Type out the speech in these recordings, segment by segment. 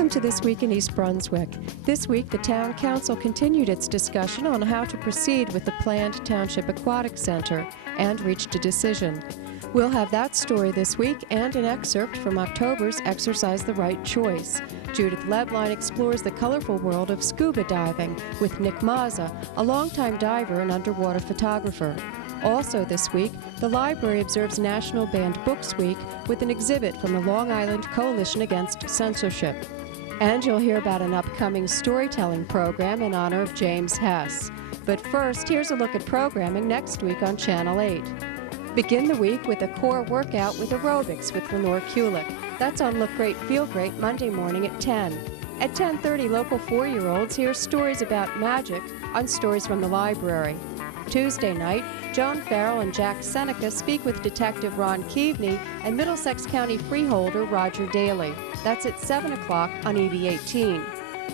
Welcome to This Week in East Brunswick. This week, the Town Council continued its discussion on how to proceed with the planned Township Aquatic Center and reached a decision. We'll have that story this week and an excerpt from October's Exercise the Right Choice. Judith Lebline explores the colorful world of scuba diving with Nick Mazza, a longtime diver and underwater photographer. Also this week, the library observes National Banned Books Week with an exhibit from the Long Island Coalition Against Censorship. And you'll hear about an upcoming storytelling program in honor of James Hess. But first, here's a look at programming next week on Channel 8. Begin the week with a core workout with aerobics with Lenore Kulik. That's on Look Great, Feel Great Monday morning at 10. At 10:30, local 4-year-olds hear stories about magic on Stories from the Library. Tuesday night, Joan Farrell and Jack Seneca speak with Detective Ron Keaveney and Middlesex County freeholder Roger Daly. That's at 7 o'clock on EV18.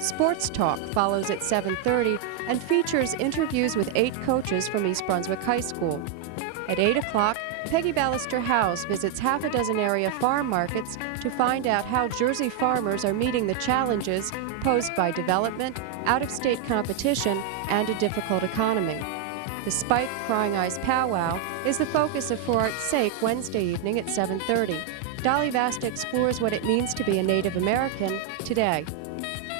Sports Talk follows at 7:30 and features interviews with 8 coaches from East Brunswick High School. At 8 o'clock, Peggy Ballister House visits half a dozen area farm markets to find out how Jersey farmers are meeting the challenges posed by development, out-of-state competition, and a difficult economy. The Spike Crying Eyes Powwow is the focus of For Art's Sake Wednesday evening at 7:30. Dolly Vasta explores what it means to be a Native American today.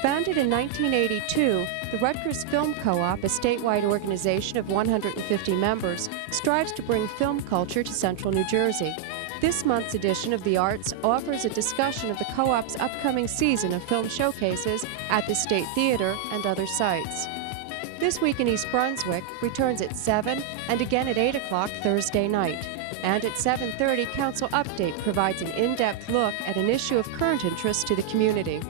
Founded in 1982, the Rutgers Film Co-op, a statewide organization of 150 members, strives to bring film culture to central New Jersey. This month's edition of The Arts offers a discussion of the co-op's upcoming season of film showcases at the State Theater and other sites. This Week in East Brunswick returns at 7 and again at 8 o'clock Thursday night. And at 7:30, Council Update provides an in-depth look at an issue of current interest to the community.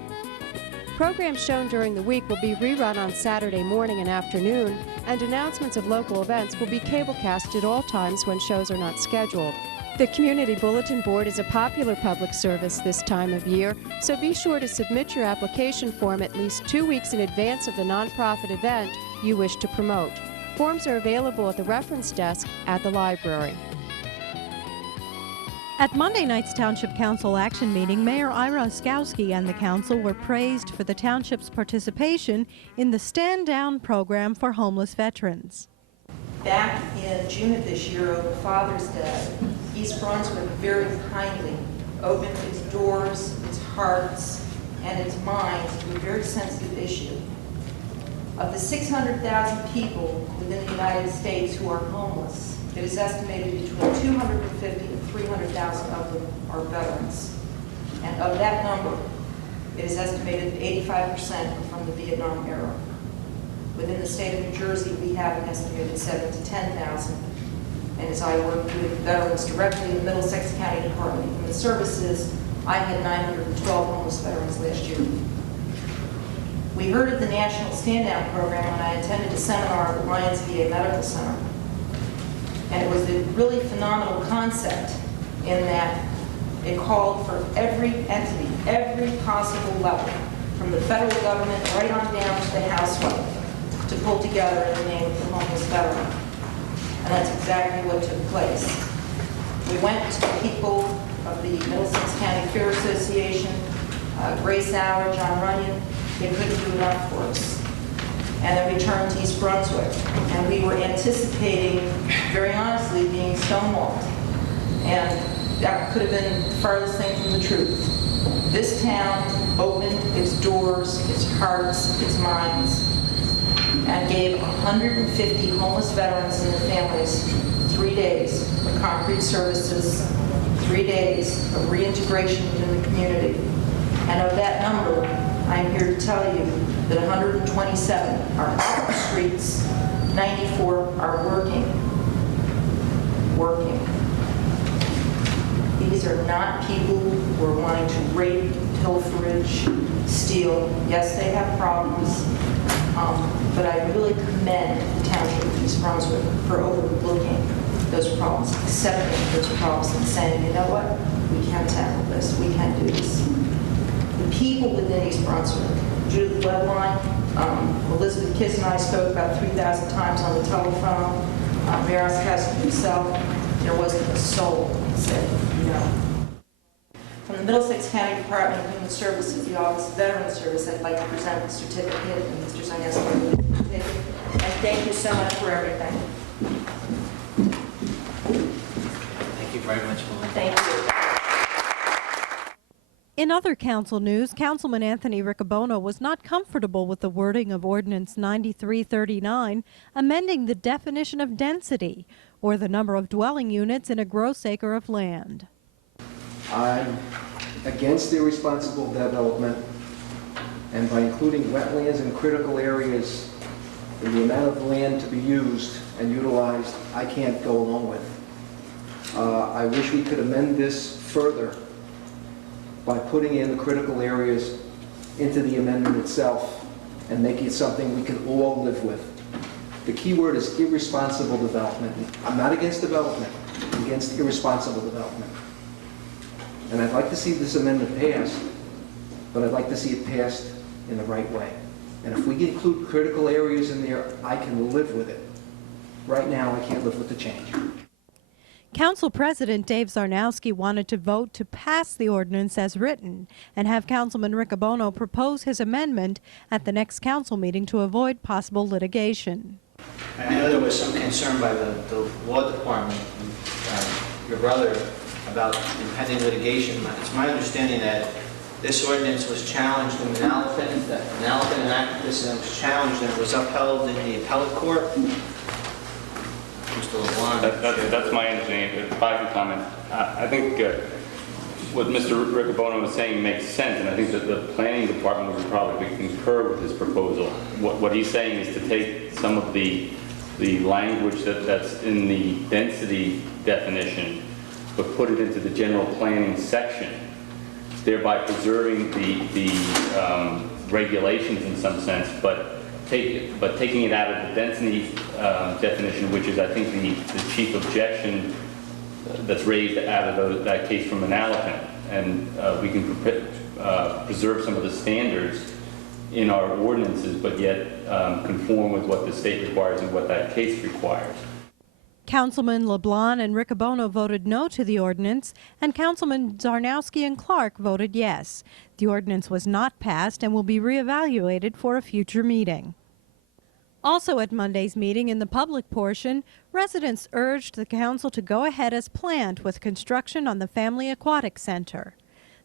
Programs shown during the week will be rerun on Saturday morning and afternoon, and announcements of local events will be cablecast at all times when shows are not scheduled. The Community Bulletin Board is a popular public service this time of year, so be sure to submit your application form at least 2 weeks in advance of the nonprofit event you wish to promote. Forms are available at the reference desk at the library. At Monday night's Township Council action meeting, Mayor Ira Oskowski and the council were praised for the township's participation in the Stand Down program for homeless veterans. Back in June of this year, over Father's Day, East Brunswick very kindly opened its doors, its hearts, and its minds to a very sensitive issue. Of the 600,000 people within the United States who are homeless, it is estimated between 250 and 300,000 of them are veterans. And of that number, it is estimated that 85% are from the Vietnam era. Within the state of New Jersey, we have an estimated 7,000 to 10,000. And as I work with veterans directly in the Middlesex County Department of Human Services, I had 912 homeless veterans last year. We heard of the National Stand Down program when I attended a seminar at the Lions VA Medical Center. And it was a really phenomenal concept in that it called for every entity, every possible level, from the federal government right on down to the household, to pull together in the name of the homeless veteran. And that's exactly what took place. We went to the people of the Middlesex County Fair Association, Grace Hour, John Runyon. They couldn't do enough for us. And then we turned to East Brunswick, and we were anticipating, very honestly, being stonewalled. And that could have been the farthest thing from the truth. This town opened its doors, its hearts, its minds, and gave 150 homeless veterans and their families 3 days of concrete services, 3 days of reintegration within the community. And of that number, I'm here to tell you that 127 are out the streets, 94 are working. These are not people who are wanting to rape, pilferage, steal. Yes, they have problems, but I really commend the Township of East Brunswick for overlooking those problems, accepting those problems, and saying, you know what, we can tackle this, we can do this. The people within East Brunswick, Judith Lebline, Elizabeth Kiss and I spoke about 3,000 times on the telephone. Mayor Oskowski himself, there wasn't a soul that said no. From the Middlesex County Department of Human Services, the Office of Veteran Service, I'd like to present the certificate, and Mr. Zarneski will take it. And thank you so much for everything. Thank you very much, Melinda. Thank you. In other council news, Councilman Anthony Riccobono was not comfortable with the wording of Ordinance 9339, amending the definition of density, or the number of dwelling units in a gross acre of land. I'm against irresponsible development, and by including wetlands and critical areas in the amount of land to be used and utilized, I can't go along with. I wish we could amend this further by putting in the critical areas into the amendment itself and making it something we can all live with. The key word is irresponsible development. I'm not against development, I'm against irresponsible development. And I'd like to see this amendment passed, but I'd like to see it passed in the right way. And if we include critical areas in there, I can live with it. Right now, I can't live with the change. Council President Dave Zarnowski wanted to vote to pass the ordinance as written and have Councilman Riccobono propose his amendment at the next council meeting to avoid possible litigation. I know there was some concern by the law department, your brother, about impending litigation. It's my understanding that this ordinance was challenged in Manalapan, that Manalapan enacted this and it was challenged and it was upheld in the appellate court. That's my understanding. If I can comment, I think what Mr. Riccobono was saying makes sense, and I think that the planning department would probably concur with his proposal. What he's saying is to take some of the language that's in the density definition, but put it into the general planning section, thereby preserving the regulations in some sense, but taking it out of the density definition, which is, I think, the chief objection that's raised out of that case from Manalapan. And we can preserve some of the standards in our ordinances, but yet conform with what the state requires and what that case requires. Councilman LeBlanc and Riccobono voted no to the ordinance, and Councilman Zarnowski and Clark voted yes. The ordinance was not passed and will be reevaluated for a future meeting. Also at Monday's meeting in the public portion, residents urged the council to go ahead as planned with construction on the Family Aquatic Center.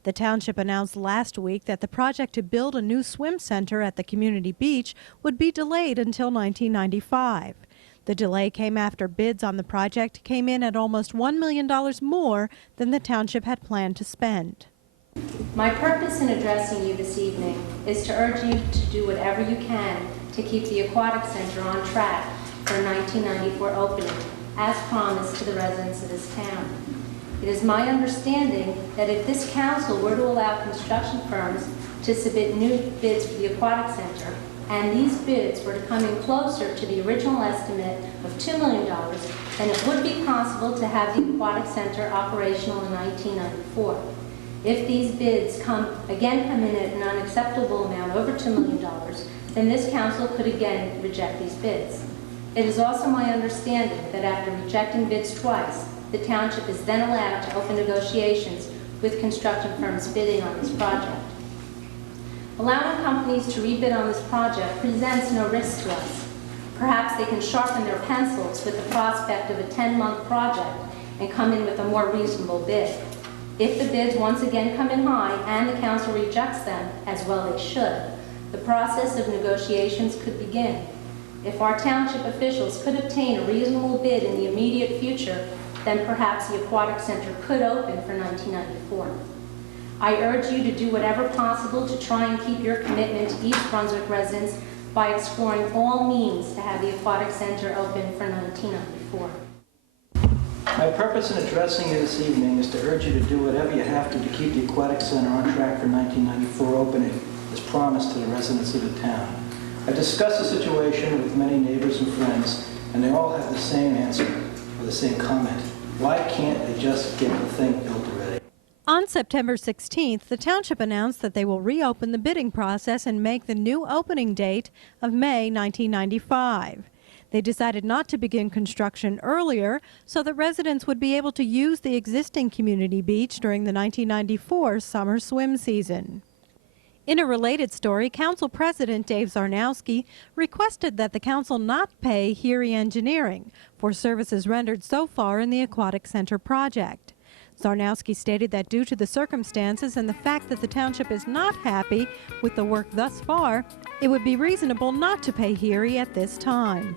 The township announced last week that the project to build a new swim center at the community beach would be delayed until 1995. The delay came after bids on the project came in at almost $1 million more than the township had planned to spend. My purpose in addressing you this evening is to urge you to do whatever you can to keep the Aquatic Center on track for a 1994 opening, as promised to the residents of this town. It is my understanding that if this council were to allow construction firms to submit new bids for the Aquatic Center, and these bids were to come in closer to the original estimate of $2 million, then it would be possible to have the Aquatic Center operational in 1994. If these bids come in at an unacceptable amount, over $2 million, then this council could again reject these bids. It is also my understanding that after rejecting bids twice, the township is then allowed to open negotiations with construction firms bidding on this project. Allowing companies to rebid on this project presents no risk to us. Perhaps they can sharpen their pencils with the prospect of a 10-month project and come in with a more reasonable bid. If the bids once again come in high and the council rejects them, as well they should, the process of negotiations could begin. If our township officials could obtain a reasonable bid in the immediate future, then perhaps the Aquatic Center could open for 1994. I urge you to do whatever possible to try and keep your commitment to East Brunswick residents by exploring all means to have the Aquatic Center open for 1994. My purpose in addressing you this evening is to urge you to do whatever you have to keep the Aquatic Center on track for 1994 opening, as promised to the residents of the town. I discussed the situation with many neighbors and friends, and they all have the same answer, or the same comment. Why can't they just get the thing built already? On September 16th, the township announced that they will reopen the bidding process and make the new opening date of May 1995. They decided not to begin construction earlier so that residents would be able to use the existing community beach during the 1994 summer swim season. In a related story, Council President Dave Zarnowski requested that the council not pay Heary Engineering for services rendered so far in the Aquatic Center project. Zarnowski stated that due to the circumstances and the fact that the township is not happy with the work thus far, it would be reasonable not to pay Heary at this time.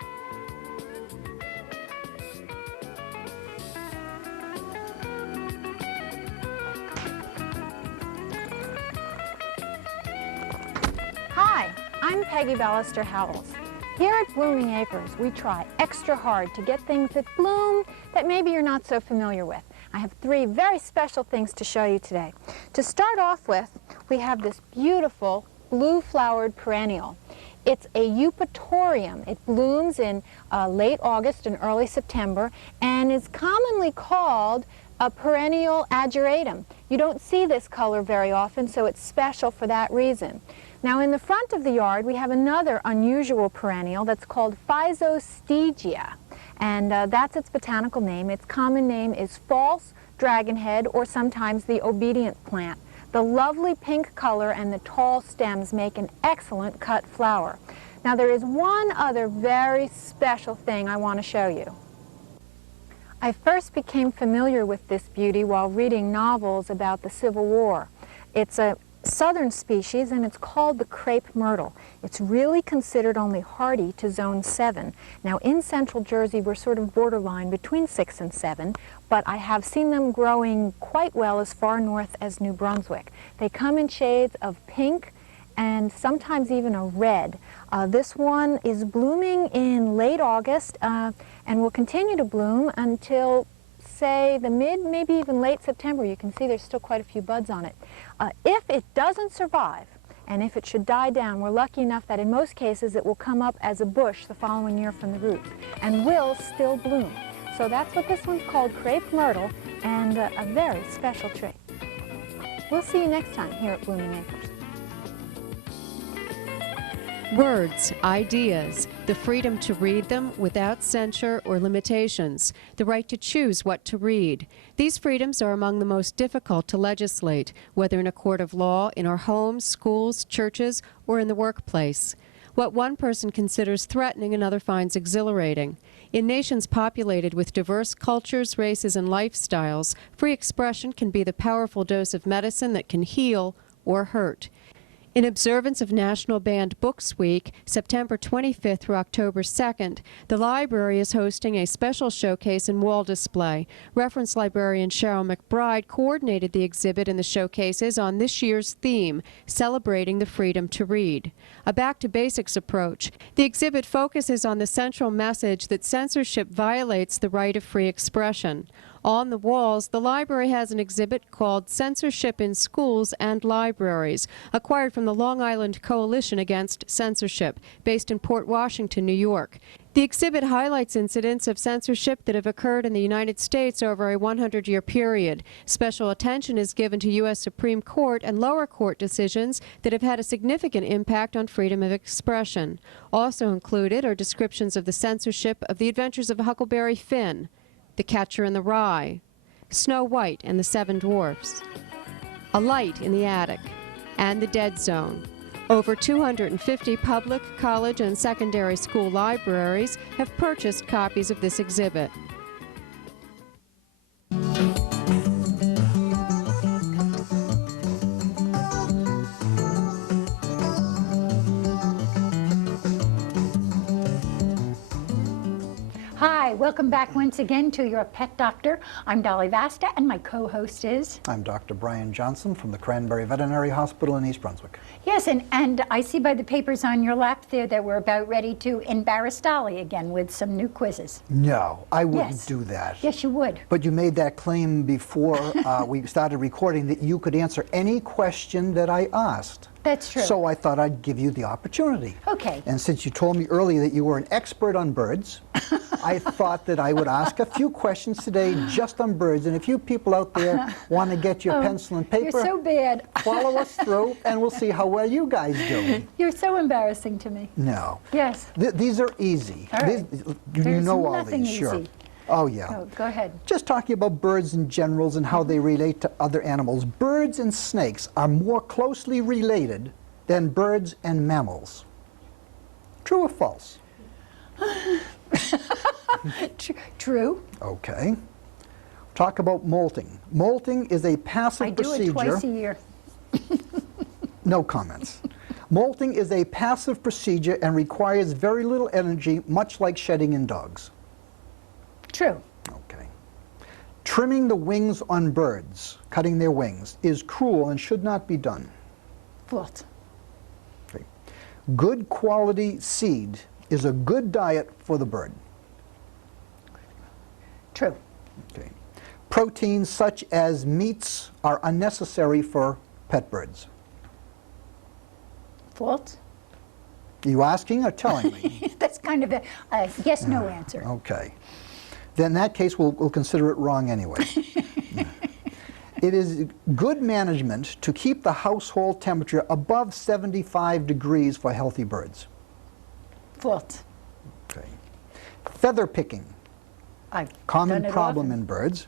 Hi, I'm Peggy Ballister-Howells. Here at Blooming Acres, we try extra hard to get things that bloom that maybe you're not so familiar with. I have 3 very special things to show you today. To start off with, we have this beautiful blue-flowered perennial. It's a eupatorium. It blooms in late August and early September and is commonly called a perennial ageratum. You don't see this color very often, so it's special for that reason. Now, in the front of the yard, we have another unusual perennial that's called Physostegia, and that's its botanical name. Its common name is false dragonhead, or sometimes the obedient plant. The lovely pink color and the tall stems make an excellent cut flower. Now, there is one other very special thing I want to show you. I first became familiar with this beauty while reading novels about the Civil War. It's a southern species, and it's called the Crepe Myrtle. It's really considered only hardy to zone 7. Now, in central Jersey, we're sort of borderline between 6 and 7, but I have seen them growing quite well as far north as New Brunswick. They come in shades of pink and sometimes even a red. This one is blooming in late August and will continue to bloom until, say, the mid, maybe even late September. You can see there's still quite a few buds on it. If it doesn't survive, and if it should die down, we're lucky enough that in most cases it will come up as a bush the following year from the roots and will still bloom. So that's what this one's called, Crepe Myrtle, and a very special tree. We'll see you next time here at Blooming Acres. Words, ideas, the freedom to read them without censure or limitations, the right to choose what to read. These freedoms are among the most difficult to legislate, whether in a court of law, in our homes, schools, churches, or in the workplace. What one person considers threatening, another finds exhilarating. In nations populated with diverse cultures, races, and lifestyles, free expression can be the powerful dose of medicine that can heal or hurt. In observance of National Banned Books Week, September 25th through October 2nd, the library is hosting a special showcase and wall display. Reference librarian Cheryl McBride coordinated the exhibit and the showcases on this year's theme, Celebrating the Freedom to Read. A back-to-basics approach. The exhibit focuses on the central message that censorship violates the right of free expression. On the walls, the library has an exhibit called Censorship in Schools and Libraries, acquired from the Long Island Coalition Against Censorship, based in Port Washington, New York. The exhibit highlights incidents of censorship that have occurred in the United States over a 100-year period. Special attention is given to U.S. Supreme Court and lower court decisions that have had a significant impact on freedom of expression. Also included are descriptions of the censorship of The Adventures of Huckleberry Finn, The Catcher in the Rye, Snow White and the Seven Dwarfs, A Light in the Attic, and The Dead Zone. Over 250 public, college, and secondary school libraries have purchased copies of this exhibit. Hi, welcome back once again to Your Pet Doctor. I'm Dolly Vasta, and my co-host is... I'm Dr. Brian Johnson from the Cranberry Veterinary Hospital in East Brunswick. Yes, and I see by the papers on your lap there that we're about ready to embarrass Dolly again with some new quizzes. No, I wouldn't do that. Yes, you would. But you made that claim before we started recording that you could answer any question that I asked. That's true. So I thought I'd give you the opportunity. Okay. And since you told me earlier that you were an expert on birds, I thought thought that I would ask a few questions today just on birds. And if you people out there want to get your pencil and paper, You're so bad. follow us through, and we'll see how well you guys do. You're so embarrassing to me. No. Yes. These are easy. All right. You There's know all nothing these, sure. easy. Oh, yeah. Oh, go ahead. Just talking about birds in general and how they relate to other animals. Birds and snakes are more closely related than birds and mammals. True or false? True. Okay. Talk about molting. Molting is a passive I do procedure. it twice a year. No comments. Molting is a passive procedure and requires very little energy, much like shedding in dogs. True. Okay. Trimming the wings on birds, cutting their wings, is cruel and should not be done. False. Okay. Good quality seed is a good diet for the bird. True. Okay. Proteins such as meats are unnecessary for pet birds. False. Are you asking or telling me? That's kind of a yes/no answer. Okay. Then in that case, we'll consider it wrong anyway. It is good management to keep the household temperature above 75 degrees for healthy birds. False. Okay. Feather picking, I've common done it problem often. in birds.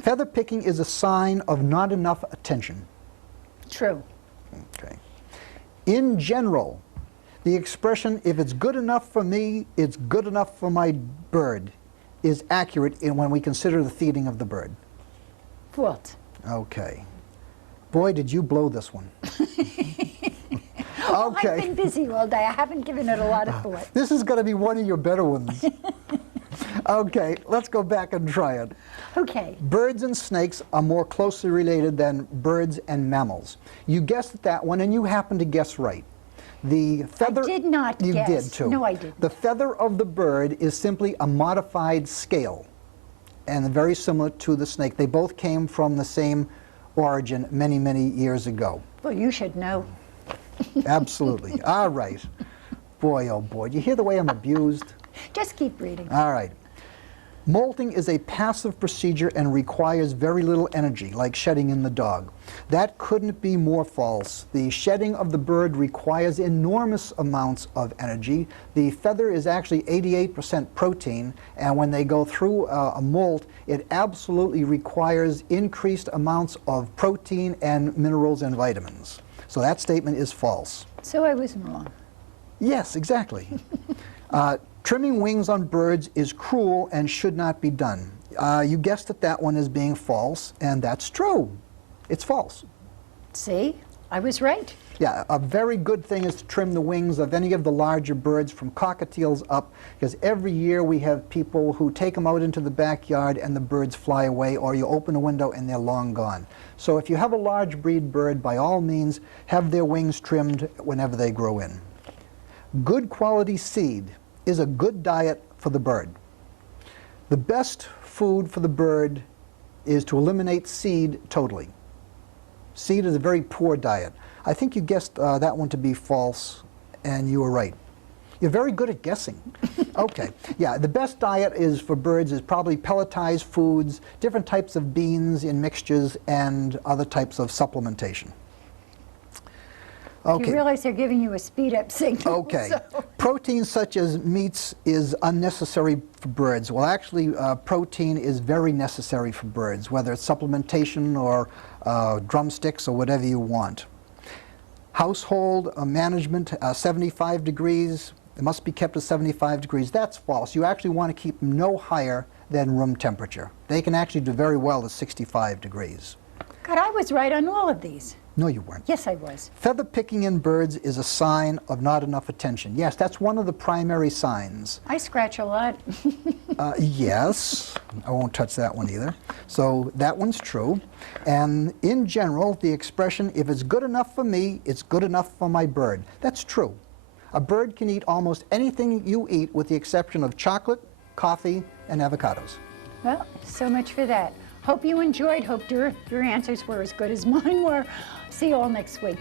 Feather picking is a sign of not enough attention. True. Okay. In general, the expression, if it's good enough for me, it's good enough for my bird, is accurate when we consider the feeding of the bird. False. Okay. Boy, did you blow this one. Well, Okay. I've been busy all day. I haven't given it a lot of thought. This is going to be one of your better ones. Okay, let's go back and try it. Okay. Birds and snakes are more closely related than birds and mammals. You guessed that one, and you happened to guess right. The feather... I did not You guess. did, too. No, I didn't. The feather of the bird is simply a modified scale, and very similar to the snake. They both came from the same origin many, many years ago. Well, you should know. Absolutely. All right. Boy, oh boy. Do you hear the way I'm abused? Just keep reading. All right. Molting is a passive procedure and requires very little energy, like shedding in the dog. That couldn't be more false. The shedding of the bird requires enormous amounts of energy. The feather is actually 88% protein, and when they go through a molt, it absolutely requires increased amounts of protein and minerals and vitamins. So that statement is false. So I was wrong. Yes, exactly. Trimming wings on birds is cruel and should not be done. You guessed that one as being false, and that's true. It's false. See? I was right. Yeah, a very good thing is to trim the wings of any of the larger birds from cockatiels up, because every year we have people who take them out into the backyard and the birds fly away, or you open a window and they're long gone. So if you have a large breed bird, by all means, have their wings trimmed whenever they grow in. Good quality seed is a good diet for the bird. The best food for the bird is to eliminate seed totally. Seed is a very poor diet. I think you guessed that one to be false, and you were right. You're very good at guessing. Okay, yeah, the best diet is for birds is probably pelletized foods, different types of beans in mixtures, and other types of supplementation. Okay. You realize they're giving you a speed-up signal. Okay. So. Protein such as meats is unnecessary for birds. Well, actually, protein is very necessary for birds, whether it's supplementation or drumsticks or whatever you want. Household management, 75 degrees. It must be kept at 75 degrees. That's false. You actually want to keep them no higher than room temperature. They can actually do very well at 65 degrees. God, I was right on all of these. No, you weren't. Yes, I was. Feather picking in birds is a sign of not enough attention. Yes, that's one of the primary signs. I scratch a lot. Yes, I won't touch that one either. So that one's true. And in general, the expression, if it's good enough for me, it's good enough for my bird. That's true. A bird can eat almost anything you eat with the exception of chocolate, coffee, and avocados. Well, so much for that. Hope you enjoyed. Hope your answers were as good as mine were. See you all next week.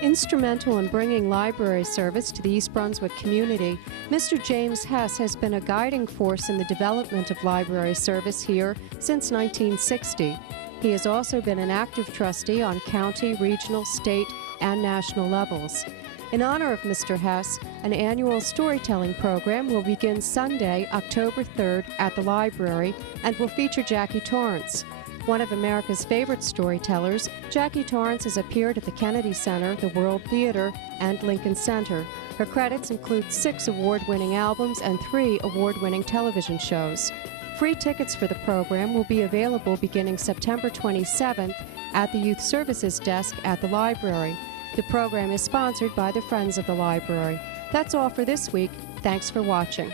Instrumental in bringing library service to the East Brunswick community, Mr. James Hess has been a guiding force in the development of library service here since 1960. He has also been an active trustee on county, regional, state, and national levels. In honor of Mr. Hess, an annual storytelling program will begin Sunday, October 3rd at the library and will feature Jackie Torrence. One of America's favorite storytellers, Jackie Torrence has appeared at the Kennedy Center, the World Theater, and Lincoln Center. Her credits include 6 award-winning albums and 3 award-winning television shows. Free tickets for the program will be available beginning September 27th at the Youth Services Desk at the library. The program is sponsored by the Friends of the Library. That's all for this week. Thanks for watching.